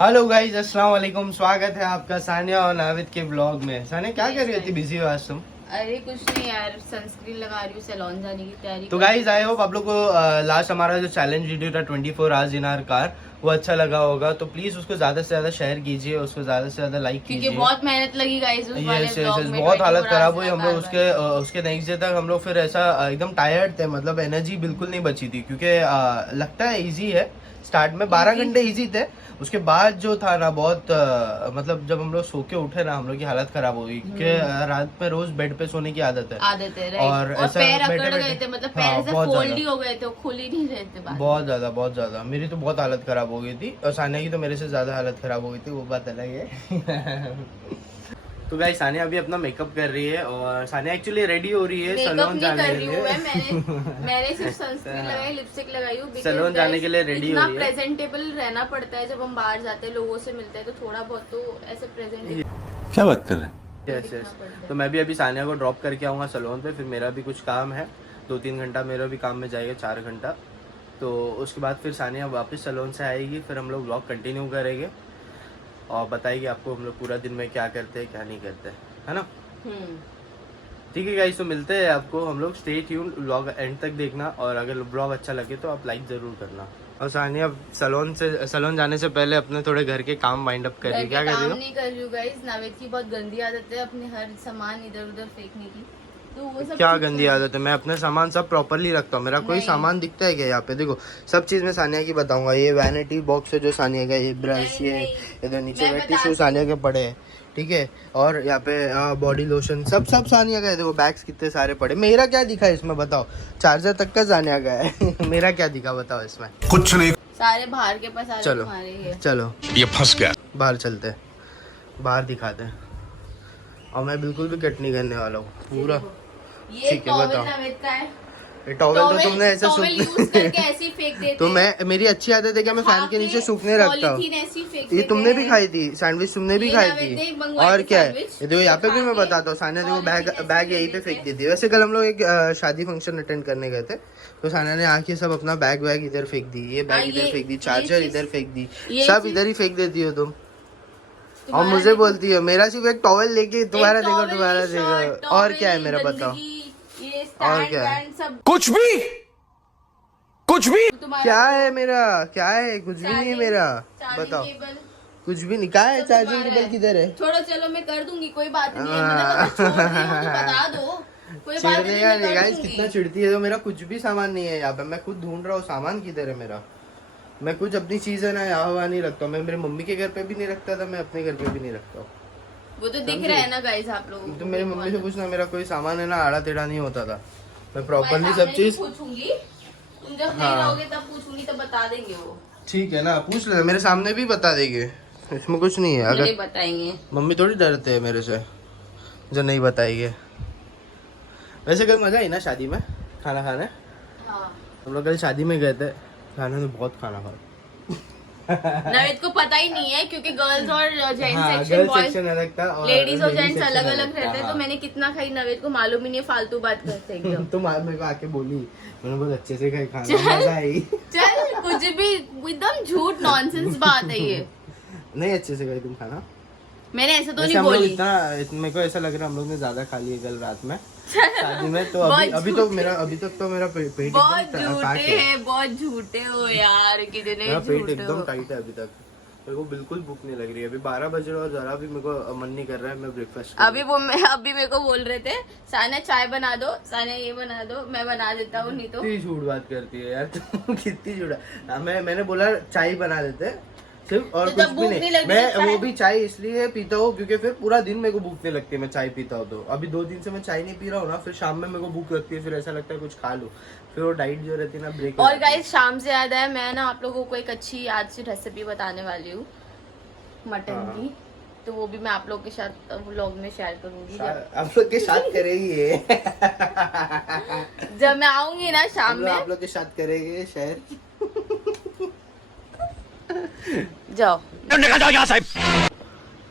Hello guys, अस्सलाम वालेकुम। स्वागत है आपका सानिया और नाविद के ब्लॉग में। सानिया क्या कर रही थी? बिजी हो आज तुम? अरे कुछ नहीं यार, सनस्क्रीन लगा रही हूँ, सैलून जाने की तैयारी। तो गाइस आई होप आप लोग को लास्ट हमारा जो चैलेंज वीडियो था 24 आवर्स इन आवर कार, वो अच्छा लगा होगा। तो प्लीज उसको ज्यादा से ज्यादा शेयर कीजिए, उसको ज्यादा से ज्यादा लाइक कीजिए, क्योंकि बहुत मेहनत लगी गाइस उस वाले ब्लॉग में। बहुत हालत 24 खराब हुई। hours हम लोग लगा उसके नेक्स्ट डे तक हम लोग फिर ऐसा एकदम टायर्ड थे, मतलब एनर्जी बिल्कुल नहीं बची थी। क्योंकि लगता है इजी है, स्टार्ट में 12 घंटे इजी थे, उसके बाद जो था ना बहुत मतलब जब हम लोग सो के उठे ना, हम लोग की हालत खराब हो गई। क्योंकि रात में रोज बेड पे सोने की आदत है राइट। और ऐसा पैर अकड़ बैठे गए थे, मतलब पैर हाँ, ऐसे बहुत फोल्ड ज्यादा ही हो गए थे, खुल ही नहीं रहे थे बाहर। बहुत ज्यादा मेरी तो बहुत हालत खराब हो गई थी, और सानिया की तो मेरे से ज्यादा हालत खराब हो गई थी, वो बात अलग है। तो गाइस सानिया अभी अपना मेकअप कर रही है, और सानिया एक्चुअली रेडी हो रही है सैलून जाने के लिए। मैंने सिर्फ सनस्क्रीन लगाई, लिपस्टिक लगाई हूँ। सैलून जाने के लिए रेडी हो रही है। प्रेजेंटेबल रहना पड़ता है जब हम बाहर जाते हैं, लोगों से मिलते हैं, तो थोड़ा बहुत तो ऐसे प्रेजेंटेबल क्या बात कर रहे हैं? यस। तो मैं भी अभी सानिया को ड्रॉप करके आऊँगा सैलून पे, फिर मेरा भी कुछ काम है, 2-3 घंटा मेरा भी काम में जाएगा, 4 घंटा। तो उसके बाद फिर सानिया वापस सैलून से आएगी, फिर हम लोग व्लॉग कंटिन्यू करेंगे और बताएगी आपको हम लोग पूरा दिन में क्या करते हैं क्या नहीं करते, है ना? ठीक है गाइस, तो मिलते हैं आपको हम लोग। स्टे ट्यून्ड, व्लॉग एंड तक देखना, और अगर व्लॉग अच्छा लगे तो आप लाइक जरूर करना। और सानिया सैलून जाने से पहले अपने थोड़े घर के काम वाइंड अप कर रही है। क्या कर रही हो? नहीं कर रही हूँ गाइस, नावेद की बहुत गंदी आदत है अपने हर सामान इधर उधर फेंकने की, तो वो सब क्या गंदी आदत है? मैं अपने सामान सब प्रॉपरली रखता हूँ। मेरा कोई सामान दिखता है क्या यहाँ पे? देखो सब चीज मैं सानिया की बताऊंगा। ये वैनिटी बॉक्स है जो सानिया का, ये ब्रश, ये इधर नीचे में टिश्यू सानिया के पड़े हैं, ठीक है। और यहाँ पे बॉडी लोशन सब सानिया का है। देखो बैग्स कितने सारे पड़े। मेरा क्या दिखा है इसमें बताओ? चार्जर तक का सानिया का है। मेरा क्या दिखा बताओ इसमें? कुछ नहीं। सारे बाहर के पास चलो चलो ये फंस गया। बाहर चलते हैं, बाहर दिखाते हैं। और मैं बिल्कुल भी कट नहीं करने वाला हूँ पूरा। ये ठीक है, बताओ। नावेद का है। ये टॉवेल तो तुमने ऐसे यूज करके ऐसे ही फेंक देते तो मैं, मेरी अच्छी आदत है क्या मैं फैन के नीचे सूखने रखता हूँ। ये तुमने भी खाई थी सैंडविच, तुमने भी खाई थी। और क्या है ये देखो, यहाँ पे भी मैं बताता हूँ। सानिया देखो बैग यहीं पे फेंक दी थी। वैसे कल हम लोग एक शादी फंक्शन अटेंड करने गए थे, तो सानिया ने आके सब अपना बैग इधर फेंक दी, ये बैग इधर फेंक दी, चार्जर इधर फेंक दी, सब इधर ही फेंक देती हो तुम। और मुझे बोलती है मेरा सिर्फ एक टॉवेल लेके तुम्हारा देखो। और क्या है मेरा बताओ? और क्या है? कुछ भी क्या है मेरा? क्या है? कुछ भी नहीं है मेरा, बताओ। कुछ भी नहीं। कहाँ है चार्जिंग केबल? किधर है? छोड़ो चलो, मैं कर दूंगी, कोई बात नहीं है। मतलब अगर छोड़ रही हो तो बता दो, कोई बात नहीं, मैं कर गाइस दूंगी। कितना चिढ़ती है। तो मेरा कुछ भी सामान नहीं है यहाँ पे, मैं खुद ढूंढ रहा हूँ सामान किधर है मेरा। मैं कुछ अपनी चीजें ना यहाँ वहाँ नहीं रखता हूँ। मैं मेरे मम्मी के घर पे भी नहीं रखता था, मैं अपने घर पे भी नहीं रखता हूँ। वो तो दिख रहा है ना गाइस आप लोगों को। तो मेरी मम्मी से पूछना, मेरा कोई सामान है ना आड़ा टेढ़ा नहीं होता था। मैं प्रॉपरली सब चीज पूछूंगी, तुम जब नहीं रहोगे तब पूछूंगी, तब बता देंगे वो। ठीक है ना, पूछ ले, मेरे सामने भी बता देंगे, इसमें कुछ नहीं है। अगर बताएंगे, मम्मी थोड़ी डरते हैं मेरे से जो नहीं बताएंगे। वैसे कल मजा आई ना शादी में खाना खाने? हम लोग कल शादी में गए थे, खाने में बहुत खाना खाया। नावेद को पता ही नहीं है क्योंकि गर्ल्स और जेंट्स हाँ, सेक्शन, सेक्शन अलग था और लेडीज और जेंट्स सेक्शन अलग अलग रहते हैं। हाँ। तो मैंने कितना खाई नावेद को मालूम ही नहीं है, फालतू बात करते हैं एकदम। तुम मेरे को आके बोली, मैंने बहुत अच्छे से खाई, खाना मजा आई। चल कुछ भी एकदम झूठ नॉनसेंस बात है ये। नहीं अच्छे से खाई तुम खाना? मैंने ऐसे तो वैसे नहीं हम लोग बोली। इतना मेरे को ऐसा लग रहा है हम लोग ने ज्यादा खा लिया कल रात में शादी में। तो अभी तो मेरा अभी तक तो मेरा पेट बहुत एकदम झूठे टाइट है। हैं, बहुत झूठे हो यार, कितने मेरा पेट झूठे एकदम हो। टाइट है अभी तक। मेरे को बिल्कुल भूख नहीं लग रही है। अभी 12 बज रहे और जरा भी मेरे को मन नहीं कर रहा है मैं ब्रेकफास्ट। अभी मेरे को बोल रहे थे सानिया चाय बना दो, सानिया ये बना दो, मैं बना देता हूँ, नहीं तो। कितनी झूठ बात करती है यार तुम, कितनी झूठा। मैंने बोला चाय बना देते सिर्फ, और तो कुछ भी नहीं। मैं वो भी चाय इसलिए पीता हूँ क्योंकि फिर पूरा दिन मेरे को भूख नहीं लगती है, मैं चाय पीता हूँ तो। अभी 2 दिन से मैं चाय नहीं पी रहा हूँ ना, फिर शाम में मेरे को भूख लगती है, फिर ऐसा लगता है कुछ खा लूं, फिर वो डाइट जो रहती है ना ब्रेक। और गाइस शाम से याद है, मैं ना आप लोगों को एक अच्छी आज से रेसिपी बताने वाली हूँ मटन की, तो वो भी मैं आप लोग के साथ व्लॉग में शेयर करूंगी। आप लोग के साथ करेंगे जब मैं आऊंगी ना शाम में, आप लोग के साथ करेंगे शेयर। जाओ निकल जाओ यहाँ से।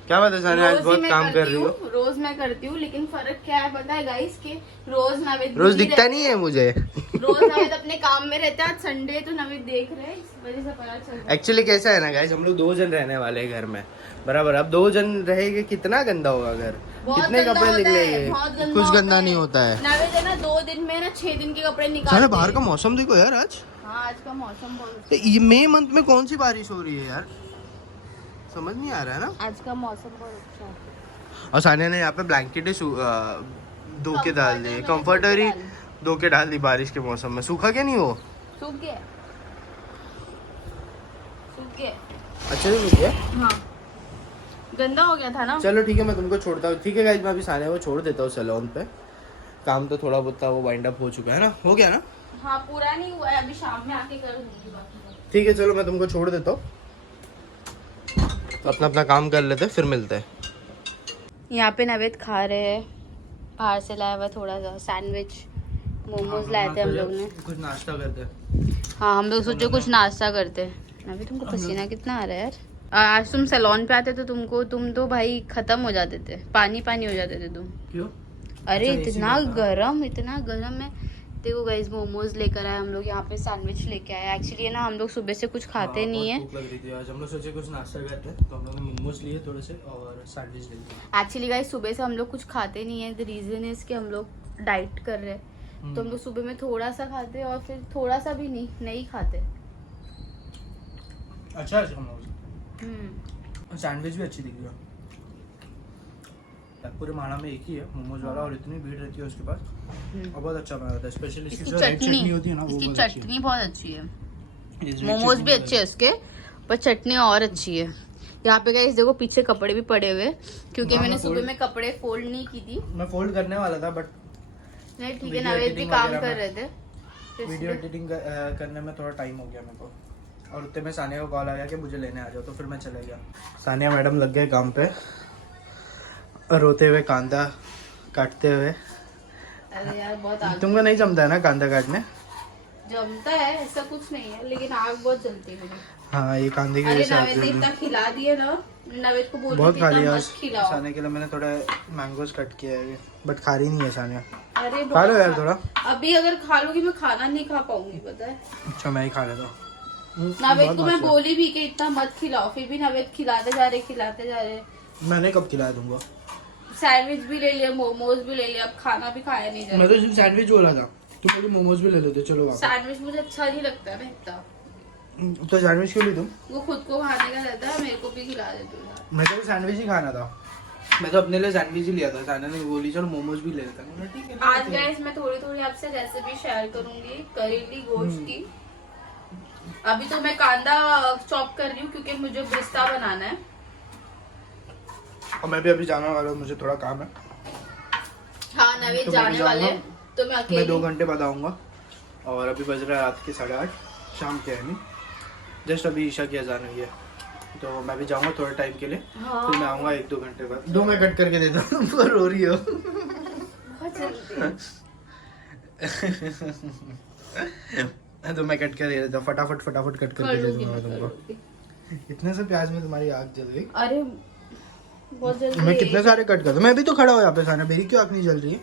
क्या बात है सानिया, आज बहुत काम कर रही हो। रोज मैं करती हूँ, लेकिन फर्क क्या है पता है गाइस के रोज नावेद रोज दिखता नहीं है मुझे। रोज नवेद अपने काम में रहते हैं, आज संडे तो नवेद देख रहे हैं, इस वजह से पता चल रहा है। एक्चुअली कैसा है ना गाइस, हम लोग 2 जन रहने वाले हैं घर में, बराबर। अब 2 जन रहेंगे, कितना गंदा होगा घर, बहुत कितने गंदा कपड़े होता है, निकलेंगे। बहुत गंदा कुछ होता गंदा है। नहीं होता है। नवेद है ना 2 दिन में ना 6 दिन के कपड़े निकाल। साले बाहर का मौसम देखो यार आज। हाँ आज का मौसम बहुत तो ये मई मंथ में कौन सी बारिश हो रही है यार, समझ नहीं आ रहा है ना। आज का मौसम बहुत अच्छा है। और सानिया ने यहाँ पे ब्लैंकेट धो के डाल दिए, कंफर्टर ही धो के डाल दी बारिश के मौसम में। सूखा क्या नहीं हो? सूख गया, सूख गया। अच्छे से सूख गया। हाँ गंदा हो गया था ना। चलो ठीक है, मैं तुमको छोड़ता हूँ। ठीक है गाइस, मैं अभी सानिया को छोड़ देता हूँ सैलून पे। काम तो थोड़ा बहुत था, वो वाइंड अप हो चुका है ना, हो गया ना। हाँ पूरा नहीं हुआ है, अभी शाम में आके कर दूंगी बाकी। ठीक है चलो, मैं तुमको छोड़ देता हूँ, अपना अपना काम कर लेते हैं, फिर मिलते हैं। यहाँ पे नवेद खा रहे हैं, बाहर से लाया हुआ थोड़ा सा सैंडविच, मोमोज लाए थे हम लोग ने। कुछ नाश्ता करते हैं। हाँ हम लोग सोचे कुछ नाश्ता करते हैं। नवेद तुमको पसीना कितना आ रहा है यार। आज तुम सैलून पे आते तो तुम तो भाई खत्म हो जाते थे, पानी पानी हो जाते थे तुम। क्यों? अरे अच्छा, इतना गरम है। देखो गाइस मोमोज लेकर आए हम लोग, यहाँ पे सैंडविच लेके आए। एक्चुअली ना हम लोग सुबह से कुछ खाते नहीं है। भूख लग रही थी आज, हम लोग सोचे कुछ नाश्ता करते हैं, तो हम लोग ने मोमोज लिए थोड़े से और सैंडविच ले लिए। एक्चुअली गाइस सुबह से हम लोग कुछ खाते नहीं है। द रीजन इज कि हम लोग डाइट कर रहे हैं, तो हम लोग सुबह में थोड़ा सा खाते हैं और फिर थोड़ा सा भी नहीं खाते। अच्छा है हम लोग। सैंडविच भी अच्छी दिख रही है। पूरे माना में एक ही है मोमोज वाला, और इतनी भीड़ रहती है उसके पास, और बहुत अच्छा बनाता है। स्पेशली इसकी जो रेड चटनी होती है ना, वो इसकी बहुत अच्छी चटनी बहुत अच्छी है। है। मोमोज भी अच्छे हैं इसके, पर चटनी और अच्छी है। यहाँ पे गाइस देखो पीछे कपड़े भी पड़े हुए, क्योंकि हाँ, मैंने मैं सुबह में कपड़े फोल्ड नहीं की थी। मैं फोल्ड करने वाला था, बट नहीं ठीक है, वीडियो नवेद भी एडिटिंग काम वगैरह कर में- रहे थे तो वीडियो इसलिए। एडिटिंग करने में थोड़ा टाइम हो गया मेरे को, और उतने में सानिया को कॉल आ गया कि मुझे लेने आ जाओ, तो फिर मैं चला गया। सानिया मैडम लग गए काम पे, रोते हुए, कांदा काटते हुए। अरे यार बहुत आग तुमको नहीं जमता है ना कांदा काटने? जमता है, ऐसा कुछ नहीं है, लेकिन आग बहुत जलती है मुझे। हाँ, ये कांदे की अरे वजह से आग नवेद ने जल रही इतना खिला दिया ना, नवेद को बोल बहुत रही खा थी लिया इतना आज। मत खिलाओ। सानिया के लिए मैंने थोड़ा मैंगोज कट किया है, बट खा रही नहीं है सानिया। अरे खा लो बहुत यार थोड़ा। अभी अगर खा लूंगी मैं खाना नहीं खा पाऊंगी, पता है। अच्छा, मैं ही खा लेता हूँ। नवेद को मैं बोली भी कि इतना मत खिलाओ, फिर भी नवेद खिलाते जा रहे। मैंने कब खिलाया तुमको? सैंडविच भी ले लिया, मोमोज भी ले लिया, अब खाना भी खाया नहीं जा मैं रहा। तो सिर्फ सैंडविच बोला था, तुम बोली मोमोज भी ले लेते। चलो वापस। सैंडविच मुझे अच्छा नहीं लगता है ना इतना, तो सैंडविच क्यों ली तुम? वो खुद को खाने का रहता है, मेरे को भी खिला दे तू यार। मेरे को सैंडविच ही खाना था, मैं तो अपने लिए सैंडविच ही लिया था। सानिया ने बोली चलो मोमोज भी ले लेता हूँ। ठीक है। आज गाइस मैं थोड़ी थोड़ी आपसे रेसिपी शेयर करूंगी करेली गोश्त की। अभी तो मैं कांदा चॉप कर रही हूँ क्योंकि मुझे ब्रिस्ता बनाना है। और मैं भी अभी जाने वाला हूँ, मुझे थोड़ा काम है। हाँ नवेद तो मैं जाने भी वाले जाऊंगा। हैं, तो मैं मैं अकेली 2 घंटे बाद आऊँगा, और अभी बज रहा है रात के 8:30, शाम के है नहीं, जस्ट अभी ईशा की अजान हुई है। तो मैं भी जाऊँगा थोड़े टाइम के लिए, हाँ। फिर मैं आऊँगा 1-2 घंटे बाद। 2 मैं कट करके देता हूँ, तुम रो रही हो। बहुत जल्दी। तो मैं कट कर दे देता हूँ, फटाफट कट करके कर दे लूंगी दूंगा मैं, तुमको। कर लूंगी। इतने से प्याज में तुम्हारी आग जल गई। अरे बहुत जल्दी। मैं कितने सारे कट कर दूं? मैं भी तो खड़ा हूँ यहाँ पे सानिया, मेरी क्यों आग नहीं जल रही है?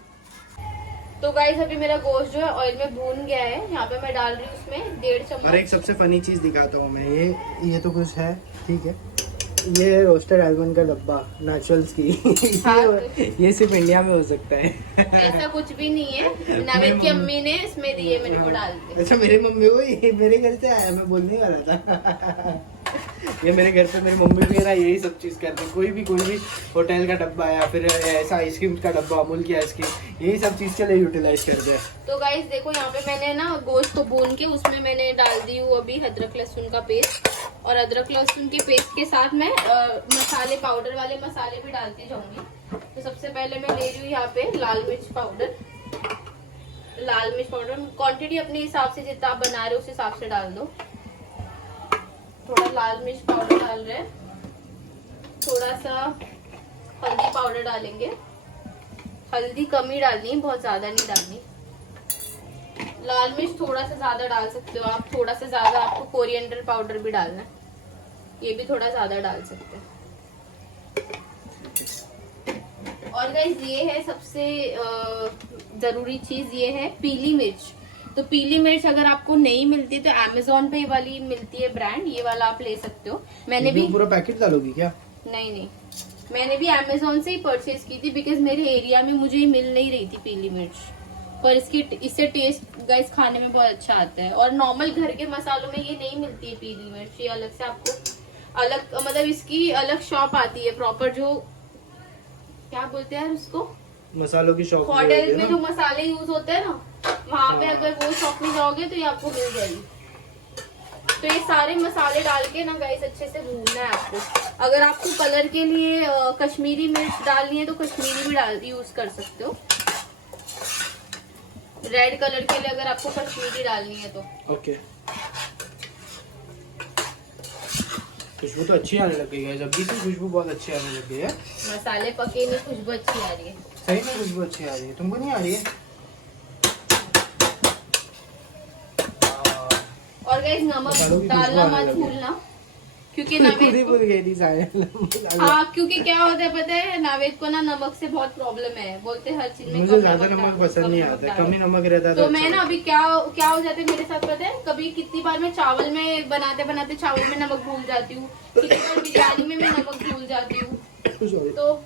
तो गाइस अभी मेरा गोश्त जो है ऑयल में भून गया है। यहाँ पे मैं डाल रही हूँ उसमें 1.5 चम्मच। और एक सबसे फनी चीज दिखाता हूँ मैं, ये तो कुछ है, ठीक है, ये है रोस्टेड आलमंड का डब्बा नेचुरल्स की। हाँ, ये सिर्फ इंडिया में हो सकता है। ऐसा कुछ भी नहीं है, नवेद की अम्मी ने इसमें दिए मेरे को डाल के। अच्छा, मेरी मम्मी को ये मेरे घर से आया, मैं बोलने वाला था। ये मेरे घर पे मेरी मम्मी भी ना यही सब चीज़ करते हैं। कोई भी होटल का डब्बा या फिर ऐसा आइसक्रीम का डब्बा, अमूल की आइसक्रीम, यही सब चीज़ के लिए यूटिलाइज करते हैं। तो गाइस देखो यहाँ पे मैंने ना गोश्त को भून के उसमें मैंने डाल दी हूँ अभी अदरक लहसुन का पेस्ट, और अदरक लहसुन के पेस्ट के साथ मैं मसाले, पाउडर वाले मसाले भी डालती जाऊंगी। तो सबसे पहले मैं ले रही हूँ यहाँ पे लाल मिर्च पाउडर। लाल मिर्च पाउडर क्वांटिटी अपने हिसाब से जितना आप बना रहे हो उस हिसाब से डाल दो। थोड़ा लाल मिर्च पाउडर डाल रहे हैं, थोड़ा सा हल्दी पाउडर डालेंगे। हल्दी कम ही डालनी है, बहुत ज्यादा नहीं डालनी। लाल मिर्च थोड़ा सा ज्यादा डाल सकते हो आप, थोड़ा सा ज्यादा आपको कोरिएंडर पाउडर भी डालना है, ये भी थोड़ा ज्यादा डाल सकते हैं। और गाइस ये है सबसे जरूरी चीज, ये है पीली मिर्च। तो पीली मिर्च अगर आपको नहीं मिलती तो अमेजोन पे ये वाली मिलती है ब्रांड, ये वाला आप ले सकते हो। मैंने भी पूरा पैकेट डालोगी क्या? नहीं, मैंने भी अमेजोन से ही परचेज की थी, बिकॉज मेरे एरिया में मुझे मिल नहीं रही थी पीली मिर्च, पर इससे टेस्ट गाइस खाने में बहुत अच्छा आता है। और नॉर्मल घर के मसालों में ये नहीं मिलती है पीली मिर्च, ये अलग से आपको अलग, मतलब इसकी अलग शॉप आती है प्रॉपर, जो क्या बोलते हैं उसको, मसालों की शॉप होटल में जो मसाले यूज होते हैं ना, वहाँ पे अगर वो शॉप में जाओगे तो ये आपको मिल जाएगी। तो ये सारे मसाले डाल के ना गाइस अच्छे से भूनना है आपको। अगर आपको कलर के लिए कश्मीरी मिर्च डालनी है तो कश्मीरी भी यूज कर सकते हो, रेड कलर के लिए अगर आपको कश्मीरी डालनी है तो। ओके। खुशबू तो अच्छी आने लग गई है, जब भी से खुशबू बहुत अच्छी आने लग गई है। मसाले पके नहीं, खुशबू अच्छी आ रही है। सही में खुशबू अच्छी आ रही है, तुमको नहीं आ रही है? और गाइस नमक डालना मत भूलना, क्योंकि नावेद हाँ, क्योंकि क्या होता है पता है, नावेद को ना नमक से बहुत प्रॉब्लम है, बोलते हैं हर चीज में मुझे ज्यादा नमक पसंद नहीं आता, कम ही नमक रहता है तो मैं ना अभी क्या हो जाता है मेरे साथ पता है, कभी कितनी बार मैं चावल में बनाते बनाते चावल में नमक भूल जाती हूँ, कितनी बार बिरयानी में मैं नमक भूल जाती हूँ, तो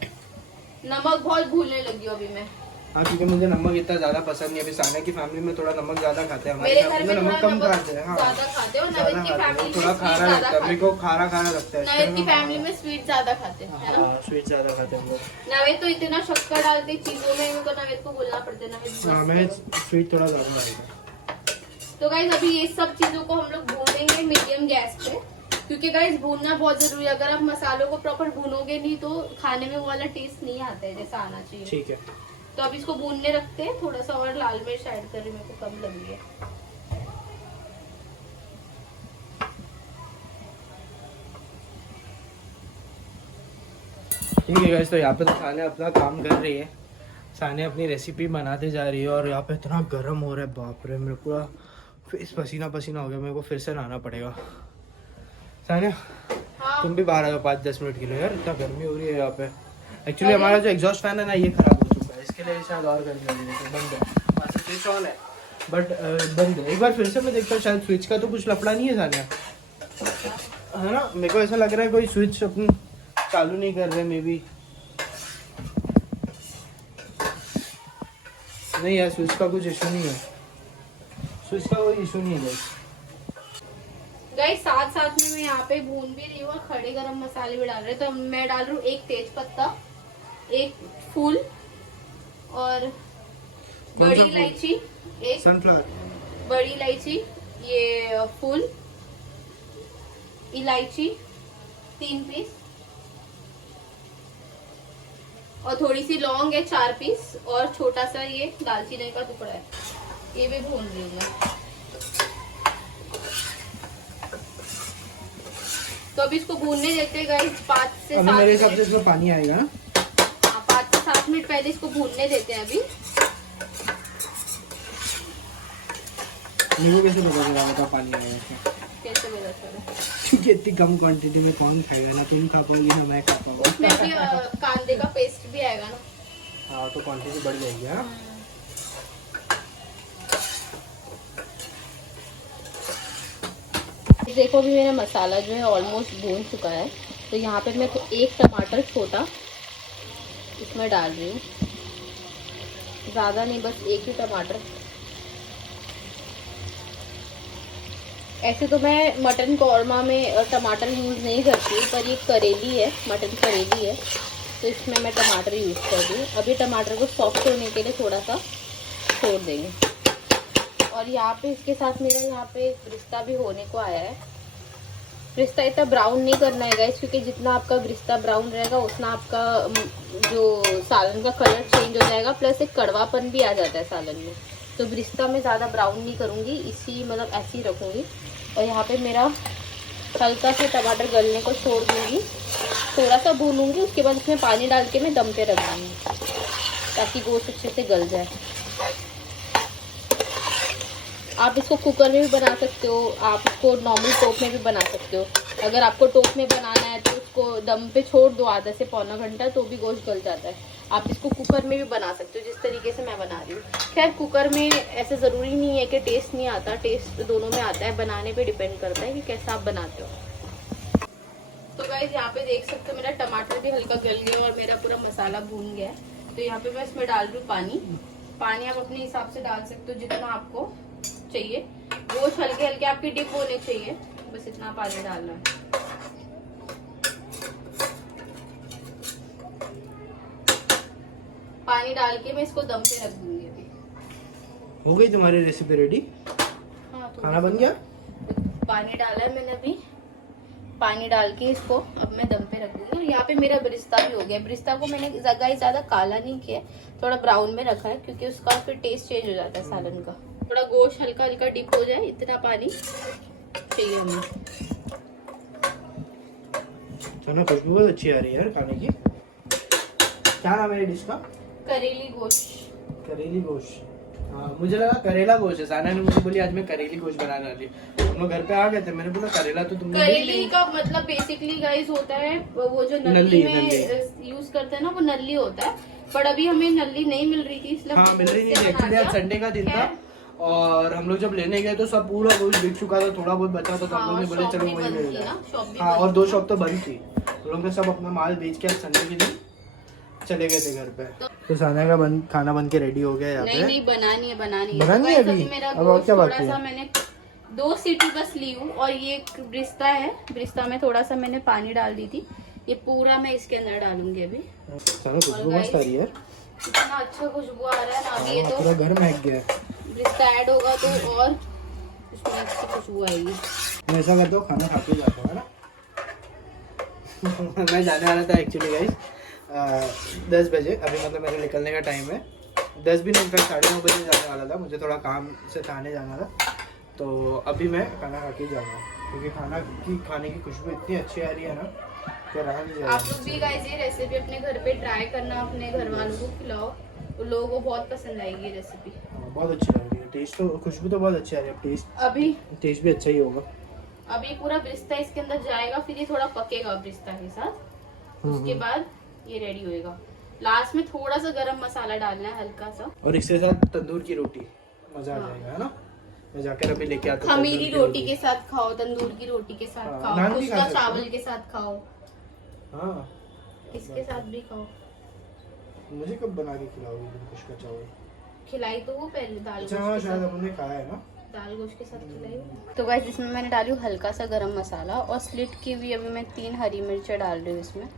नमक बहुत भूलने लगी हूँ अभी मैं। हाँ, क्योंकि मुझे नमक इतना ज्यादा पसंद नहीं है। अभी सानिया की फैमिली में थोड़ा नमक ज्यादा खाते हैं, मेरे घर में नमक कम खाते हैं। हाँ, ज्यादा खाते हो, नवेद की फैमिली थोड़ा खारा लगता है मेरे को, खारा खारा लगता है। नवेद की फैमिली में स्वीट ज्यादा खाते हैं, है ना? स्वीट ज्यादा खाते हैं हम लोग। नवेद तो इतना शक्कर डालते चीजों में, इनको नवेद को बोलना पड़ता है नवेद। हाँ, मैं स्वीट थोड़ा ज्यादा डालूंगा। तो गाइस अभी ये सब चीजों को हम लोग भूनेंगे मीडियम गैस पे, क्योंकि गाइस भूनना बहुत जरूरी है। अगर आप मसालों को प्रॉपर भूनोगे नहीं तो खाने में वो वाला टेस्ट नहीं आता है जैसा आना चाहिए। ठीक है, तो अब इसको भूनने रखते हैं। थोड़ा सा और लाल मिर्च ऐड कर रही हूँ, मेरे को कम लग रही है। ठीक है गाइस, तो यहाँ पे तो सानिया अपना काम कर रही है, सानिया अपनी रेसिपी बनाते जा रही है। और यहाँ पे इतना गर्म हो रहा है, बाप रे, मेरे पूरा फेस पसीना पसीना हो गया, मेरे को फिर से नहाना पड़ेगा। सानिया हाँ। तुम भी बाहर आ जाओ 5-10 मिनट के लिए यार, इतना गर्मी हो रही है यहाँ पे। एक्चुअली हमारा जो एग्जॉस्ट फैन है ना, ये खराब हो चुका है, इसके लिए शायद और गर्मी हो रही है, बंद है। वैसे स्विच ऑन है बट बंद है। एक बार फिर से मैं देखता हूँ, शायद स्विच का तो कुछ लफड़ा नहीं है सानिया, है ना? मेरे को ऐसा लग रहा है कोई स्विच अपनी चालू नहीं कर रहे, मे बी। नहीं यार, स्विच का कुछ इशू नहीं है, स्विच का कोई इशू नहीं है गाइस। साथ साथ में मैं यहाँ पे भून भी रही हूँ और खड़े गरम मसाले भी डाल रहे हैं। तो मैं डाल रही हूँ एक तेज पत्ता, एक फूल और बड़ी इलायची, एक सनफ्लावर, बड़ी इलायची, ये फूल इलायची 3 पीस, और थोड़ी सी लौंग है 4 पीस, और छोटा सा ये दालचीनी का टुकड़ा है, ये भी भून रही हूँ मैं। तो अभी इसको भूनने देते हैं गाइस 5 से 7 मेरे हिसाब से मिनट। इसमें पानी आएगा ना? हाँ, 5 से 7 मिनट पहले इसको भूनने देते हैं अभी। नींबू कैसे पता चला बता पानी आएगा इसमें? कैसे पता चला? क्योंकि इतनी कम क्वांटिटी में कौन खाएगा, ना तुम खा पाओगी ना मैं खा पाऊंगा। उसमें भी कांदे का पेस्ट भी आएगा ना। हाँ, तो क्वांटिटी बढ़ जाएगी। हाँ, देखो अभी मेरा मसाला जो है ऑलमोस्ट भून चुका है। तो यहाँ पे मैं एक टमाटर छोटा इसमें डाल रही हूँ, ज़्यादा नहीं, बस एक ही टमाटर। ऐसे तो मैं मटन कौरमा में टमाटर यूज़ नहीं करती, पर ये करेली है, मटन करेली है, तो इसमें मैं टमाटर यूज़ कर रही हूँ। अभी टमाटर को सॉफ्ट होने के लिए थोड़ा सा छोड़ देंगे। और यहाँ पे इसके साथ मेरा यहाँ पे ब्रिस्ता भी होने को आया है। ब्रिस्ता इतना ब्राउन नहीं करना है गाइस, क्योंकि जितना आपका ब्रिस्ता ब्राउन रहेगा उतना आपका जो सालन का कलर चेंज हो जाएगा, प्लस एक कड़वापन भी आ जाता है सालन में। तो ब्रिस्ता में ज़्यादा ब्राउन नहीं करूँगी, इसी मतलब ऐसे ही रखूँगी। और यहाँ पे मेरा हल्का सा टमाटर गलने को छोड़ दूँगी, थोड़ा सा भूनूँगी, उसके बाद इसमें पानी डाल के मैं दम पे रख दूँगी ताकि गोश्त अच्छे से गल जाए। आप इसको कुकर में भी बना सकते हो, आप इसको नॉर्मल टोप में भी बना सकते हो। अगर आपको टोप में बनाना है तो उसको दम पे छोड़ दो आधा से पौना घंटा, तो भी गोश्त गल जाता है। आप इसको कुकर में भी बना सकते हो, जिस तरीके से मैं बना रही हूँ। खैर कुकर में ऐसे ज़रूरी नहीं है कि टेस्ट नहीं आता, टेस्ट दोनों में आता है, बनाने पे डिपेंड करता है कि कैसा आप बनाते हो। तो गाइस यहाँ पे देख सकते हो मेरा टमाटर भी हल्का गल गया और मेरा पूरा मसाला भून गया है। तो यहाँ पे मैं इसमें डाल रही हूँ पानी। पानी आप अपने हिसाब से डाल सकते हो जितना आपको चाहिए। गोश्त हल्के हल्के आपके डिप होने चाहिए, बस इतना पानी डालना है। पानी डाल के मैं इसको दम पे रख दूंगी अभी। हो गई तुम्हारी रेसिपी रेडी? हाँ, तो खाना बन गया? पानी डाला है मैंने अभी। पानी डाल के इसको अब मैं दम पे रख दूंगी। और यहाँ पे मेरा ब्रिस्ता भी हो गया। ब्रिस्ता को मैंने ज्यादा काला नहीं किया, थोड़ा ब्राउन में रखा है, क्योंकि उसका फिर टेस्ट चेंज हो जाता है सालन का। थोड़ा गोश्त हल्का हल्का डिप हो जाए, इतना पानी चाहिए हमें। चलो खुशबू बहुत अच्छी आ रही है यार खाने की। क्या नाम है डिश का? करेली गोश्त। करेली गोश्त। हाँ मुझे लगा करेला गोश्त है। साना ने मुझे बोली आज मैं करेली गोश्त बनाने वाली। हम लोग घर पे आ गए थे, मैंने बोला करेला तो तुमने करेली का मतलब बेसिकली गाइस होता है वो जो नल्ली में यूज करते हैं ना, वो नल्ली होता है। पर अभी हमें नल्ली नहीं मिल रही थी, इसलिए हाँ मिल रही नहीं। एक्चुअली आज संडे का दिन था और हम लोग जब लेने गए तो सब पूरा गोश्त बिक चुका था, थोड़ा बहुत बचा था, तो हम लोग ने बोले चलो वही ले लें। हाँ और 2 शॉप तो बंद थी। हम लोग ने सब अपना माल बेच के आज संडे के दिन चले गए थे घर पे। तो साना का खाना बन के रेडी हो गया यहाँ पे। नहीं बनानी है बनानी है अभी। अब और क्या बाकी है? मैंने 2 सीटी बस ली हूँ। और ये एक ब्रिस्ता है, ब्रिस्ता में थोड़ा सा मैंने पानी डाल दी थी, ये पूरा मैं इसके अंदर डालूंगी अभी। चलो खुशबू मस्त आ रही है। इतना अच्छा खुशबू आ रहा है ना अभी। ये तो पूरा घर महक गया। ब्रिस्ता ऐड होगा तो और इसमें अच्छी खुशबू आएगी। मैं ऐसा करता हूँ खाना खा के जाता हूँ, है ना? मैं जाने वाला था एक्चुअली गाइस 10 बजे। अभी मतलब मेरे निकलने का टाइम है 10 भी नहीं, इनफैक्ट 9:30 बजे जाने वाला था। मुझे थोड़ा काम से थाने जाना था, तो अभी मैं खाना खा के जाऊँगा, क्योंकि खाने की खुशबू इतनी अच्छी आ रही है ना कि रहा नहीं जा रहा। आप लोग भी गाइस ये रेसिपी अपने घर पे ट्राई करना, अपने घर वालों को खिलाओ, तो लोगों को बहुत पसंद आएगी ये रेसिपी। बहुत अच्छी लग रही है। टेस्ट तो खुशबू तो बहुत अच्छी आ रही है। टेस्ट भी अच्छा ही होगा। अभी पूरा ब्रिस्ता इसके अंदर जाएगा, फिर ये थोड़ा पकेगा ब्रिस्ता के साथ। उसके बाद ये रेडी होएगा। लास्ट में थोड़ा सा गरम मसाला डालना है हल्का सा, और इसके साथ तंदूर की रोटी मजा आ जाएगा, है ना? मैं जाकर अभी लेके आता हूँ। खमीरी रोटी के साथ खाओ, तंदूर की रोटी के साथ हाँ, खाओ, नान भी उसका खा सकते चावल हैं। के साथ खाओ, हाँ इसके साथ भी खाओ। मुझे कब बना के खिलाओगी तुम कुछ का चावल? खिलाई तो वो पहले दाल अच्छा गोश्त हाँ, के शायद साथ, हमने खाया है ना। दाल गोश्त के साथ खिलाई। तो गाइस इसमें मैंने डाली हूँ हल्का सा गरम मसाला, और स्लिट की हुई अभी मैं 3 हरी मिर्चें डाल रही हूँ इसमें,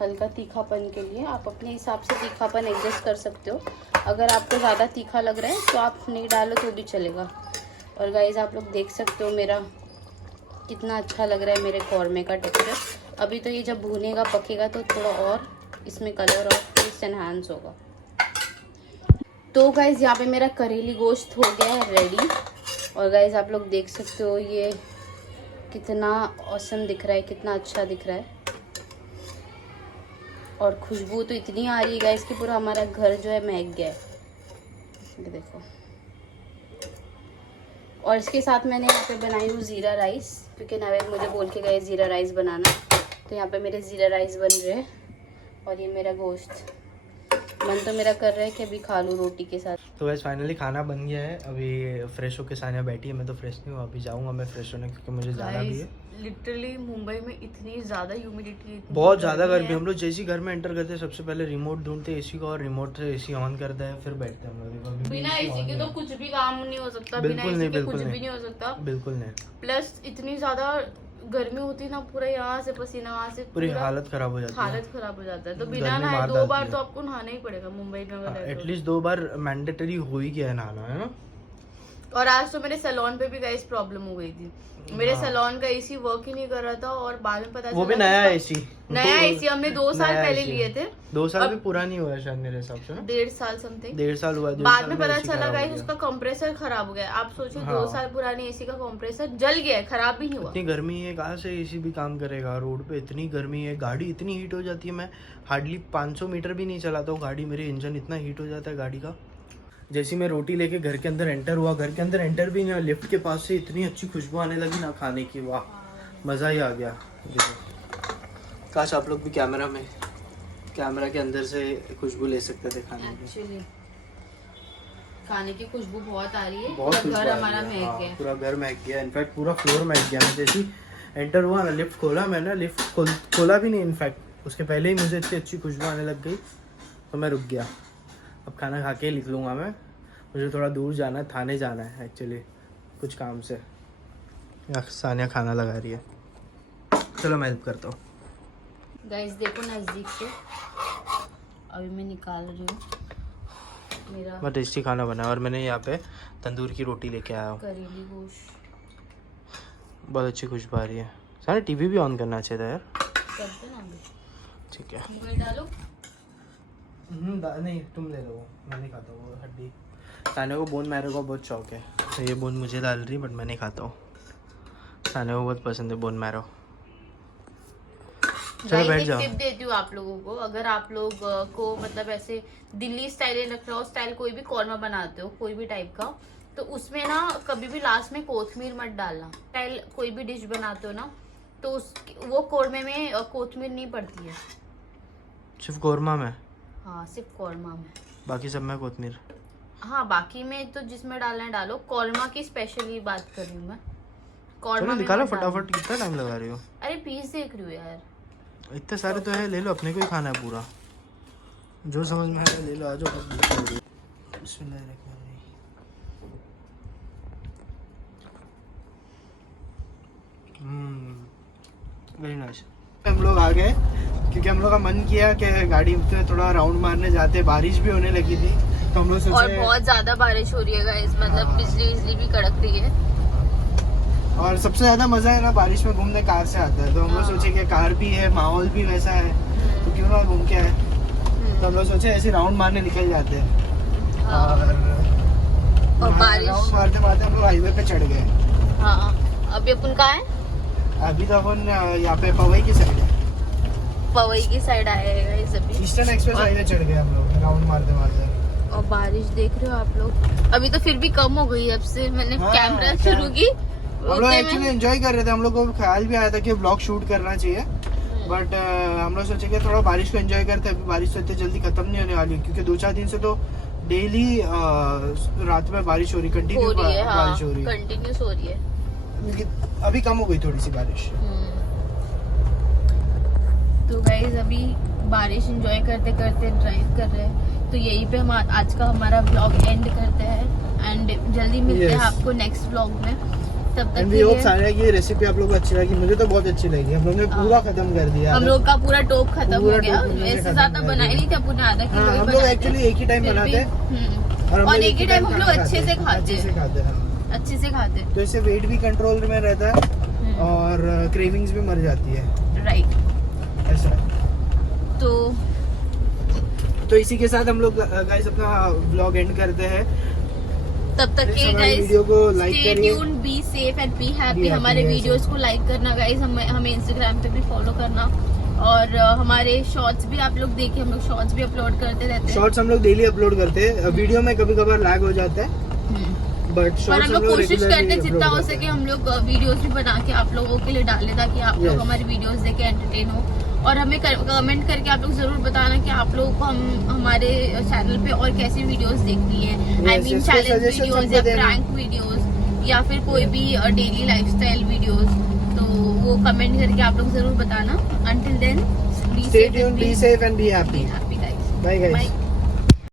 हल्का तीखापन के लिए। आप अपने हिसाब से तीखापन एडजस्ट कर सकते हो। अगर आपको ज़्यादा तीखा लग रहा है तो आप नहीं डालो तो भी चलेगा। और गाइस आप लोग देख सकते हो मेरा कितना अच्छा लग रहा है मेरे कौरमे का टेक्सचर। अभी तो ये जब भूनेगा पकेगा तो थोड़ा और इसमें कलर और टेस्ट एनहांस होगा। तो गाइस यहाँ पे मेरा करेली गोश्त हो गया है रेडी। और गाइस आप लोग देख सकते हो ये कितना ऑसम दिख रहा है, कितना अच्छा दिख रहा है। और खुशबू तो इतनी आ रही है गाइस कि पूरा हमारा घर जो है महक गया है, ये देखो। और इसके साथ मैंने यहाँ पे बनाई हूँ ज़ीरा राइस, क्योंकि नावेद मुझे बोल के गए ज़ीरा राइस बनाना, तो यहाँ पे मेरे ज़ीरा राइस बन रहे हैं। और ये मेरा गोश्त मन तो मेरा कर रहा है कि अभी खा लूँ रोटी के साथ। तो वैसे फाइनली खाना बन गया है। अभी फ्रेश होके सानिया बैठी है, मैं तो फ्रेश नहीं हूँ। अभी जाऊँगा मैं फ्रेश होने, क्योंकि मुझे जाना भी है। लिटरली मुंबई में इतनी ज़्यादा ह्यूमिडिटी, बहुत ज़्यादा गर्मी। हम लोग जैसे ही घर में एंटर करते हैं सबसे पहले रिमोट ढूंढते हैं एसी का, और रिमोट से एसी ऑन करते हैं, फिर बैठते हैं हम लोग। बिना एसी के तो कुछ भी काम नहीं हो सकता, बिना बिल्कुल एसी नहीं, के कुछ बिल्कुल भी नहीं हो सकता। बिल्कुल नहीं। प्लस इतनी ज्यादा गर्मी होती ना, पूरा यहाँ से पसीना, वहाँ से पूरी हालत खराब हो जाती है। हालत खराब हो जाता है। तो बिना गर्मी नहाए मार 2 डालती बार है। तो आपको नहाना ही पड़ेगा मुंबई में अगर है तो। एटलीस्ट 2 बार मैंडेटरी हो ही गया है नहाना, है ना? और आज तो मेरे सैलून पे भी गाइस प्रॉब्लम हो गई थी। मेरे हाँ। सैलून का एसी वर्क ही नहीं कर रहा था, और बाद में पता वो चला भी नया कि एसी। नया एसी हमने 2 साल नया पहले AC। लिए थे। 2 साल अब- भी पूरा नहीं हुआ है शायद मेरे हिसाब से ना। 1.5 साल समथिंग। 1.5 साल हुआ। बाद में पता चला गाइस उसका कंप्रेसर खराब हो गया। आप सोचो हाँ। 2 साल पुरानी एसी का कंप्रेसर जल गया है, खराब भी नहीं हुआ। इतनी गर्मी है, कहाँ से एसी भी काम करेगा? रोड पे इतनी गर्मी है, गाड़ी इतनी हीट हो जाती है। मैं हार्डली 500 मीटर भी नहीं चलाता हूँ गाड़ी, मेरी इंजन इतना हीट हो जाता है गाड़ी का जैसे ही मैं रोटी लेके घर के अंदर एंटर हुआ, घर के अंदर एंटर भी नहीं, लिफ्ट के पास से इतनी अच्छी खुशबू आने लगी ना खाने की, वाह मज़ा ही आ गया। देखो काश आप लोग भी कैमरा के अंदर से खुशबू ले सकते थे खाने की। एक्चुअली खाने की खुशबू बहुत आ रही है, बहुत पूरा खुशबू घर आ रही हमारा है। महक हाँ, गया। पूरा घर महक गया, इनफैक्ट पूरा फ्लोर महक गया। मैं जैसे ही एंटर हुआ ना, लिफ्ट खोला मैंने, लिफ्ट खोला भी नहीं, इनफैक्ट उसके पहले ही मुझे इतनी अच्छी खुशबू आने लग गई तो मैं रुक गया। अब खाना खा के ही निकलूँगा मैं, मुझे थोड़ा दूर जाना है, थाने जाना है एक्चुअली कुछ काम से। सानिया खाना लगा रही है, चलो मैं हेल्प करता हूँ। गाइस देखो नजदीक से, अभी मैं निकाल रही हूँ मेरा बहुत टेस्टी खाना बना है और मैंने यहाँ पे तंदूर की रोटी लेके आया हूँ। करेली गोश्त। बहुत अच्छी खुशबू आ रही है। सारे टीवी भी ऑन करना चाहिए था यार। करते ना अभी। ठीक है। मोबाइल डालो। नहीं तुम ले लो, मैं नहीं खाता वो हड्डी। सानिया को बोन मैरो का बहुत शौक है, तो ये बोन मुझे डाल रही बट मैं नहीं खाता हूँ। सानिया को बहुत पसंद है बोन मैरो। चलो बैठ जाओ। टिप देती हूँ आप लोगों को, अगर आप लोग को मतलब ऐसे दिल्ली स्टाइल या लखनऊ स्टाइल कोई भी कौरमा बनाते हो कोई भी टाइप का, तो उसमें ना कभी भी लास्ट में कोथमीर मत डालना। स्टाइल कोई भी डिश बनाते हो ना, तो वो कौरमे में कोथमीर नहीं पड़ती है। सिर्फ कौरमा में? हाँ सिर्फ कौरमा में, बाकी सब में कोथमीर। हाँ बाकी में तो जिसमें डालना है डालो। कौरमा की स्पेशली बात कर रही हूँ मैं। कौरमा चलो में निकालो मत डालना। फटाफट, कितना टाइम लगा रही हो? अरे पीस देख रही हूँ यार। इतने सारे तो है, ले लो, अपने को ही खाना है पूरा, जो समझ में आया ले लो। आ जाओ। Very nice. हम लोग आ गए क्योंकि हम लोग का मन किया कि गाड़ी में थोड़ा राउंड मारने जाते। बारिश भी होने लगी थी तो हम लोग सोचे, और बहुत ज्यादा बारिश हो रही है गाइस, मतलब हाँ। बिजली भी कड़क रही है। और सबसे ज्यादा मजा है ना बारिश में घूमने, कार से आता है। तो हम लोग हाँ। सोचे कि कार भी है, माहौल भी वैसा है, तो क्यों ना घूम के आए। तो हम लोग सोचे ऐसे राउंड मारने निकल जाते हैं। हाँ। और बारिश राउंड मारते मारते हम लोग हाईवे पे चढ़ गए। हाँ अभी अपन कहाँ है? अभी तो अपन यहाँ पे पवई की साइड है, पवई की साइड आए हैं गाइस अभी। ईस्टर्न एक्सप्रेस हाईवे चढ़ गए हम लोग राउंड मारते मारते। और बारिश देख रहे हो आप लोग, अभी तो फिर भी कम हो गई है, अब से मैंने हाँ, कैमरा शुरू की। हम लोग एक्चुअली एंजॉय कर रहे थे। हम लोग को ख्याल भी आया था कि ब्लॉग शूट करना चाहिए, बट हम लोग सोचे कि थोड़ा बारिश को एंजॉय करते। अभी बारिश तो इतनी जल्दी खत्म नहीं होने वाली, क्योंकि 2-4 दिन से तो डेली रात में बारिश हो रही, कंटिन्यू हो रही है। हाँ बारिश हो रही है। कंटिन्यूस हो रही है। लेकिन अभी कम हो गई थोड़ी सी बारिश। तो गाइस अभी बारिश एंजॉय करते करते ड्राइव कर रहे हैं, तो यहीं पे हम आज का हमारा ब्लॉग एंड करते हैं एंड जल्दी मिलते हैं आपको नेक्स्ट ब्लॉग में। तब तक के लिए सानिया की रेसिपी आप लोग को अच्छी लगी, मुझे तो बहुत अच्छी लगी। हम लोग ने पूरा खत्म कर दिया, हम लोग का पूरा टोप खत्म हो पूरा गया। टोप हमने ऐसे खत्म ज्यादा कर बनाए दिया। नहीं थे अपन, आधा किलो ही हम लोग बनाए एक्चुअली थे। एक ही टाइम फिर बनाते भी, हैं और लोग एक ही टाइम हम लोग अच्छे से खाते अच्छे से हैं, खाते हैं। हाँ। अच्छे से खाते हैं। तो इससे वेट भी कंट्रोल में रहता है और क्रेविंग्स भी मर जाती है, राइट। ऐसा है। तो इसी के साथ हम लोग गाइस अपना व्लॉग एंड करते हैं। तब तक के हमारी गाइस वीडियो को लाइक स्टे करिए, tuned, be safe and be happy. happy, हमारे yes, वीडियोस को लाइक करना गाइस, हमें इंस्टाग्राम पे भी फॉलो करना, और हमारे शॉर्ट्स भी आप लोग देखिए, हम लोग शॉर्ट्स भी अपलोड करते रहते हैं। शॉर्ट्स हम लोग डेली अपलोड करते हैं। वीडियो में कभी कभार लैग हो जाता है, बट पर शॉर्ट्स हम लोग कोशिश करते हैं जितना हो सके हम लोग वीडियोस भी बना के आप लोगों के लिए डालें, ताकि आप लोग Yes. हमारी वीडियोस देख के एंटरटेन हो। और हमें कमेंट करके आप लोग जरूर बताना कि आप लोगों को हमारे चैनल पे और कैसी वीडियोस देखनी है। I mean yes, challenge suggestions videos हमको या देना। प्रैंक वीडियोस या फिर कोई भी डेली लाइफस्टाइल वीडियोस, तो वो कमेंट करके आप लोग जरूर बताना। Until then, Stay tuned, be safe and be happy. Be happy guys. Bye guys. Bye.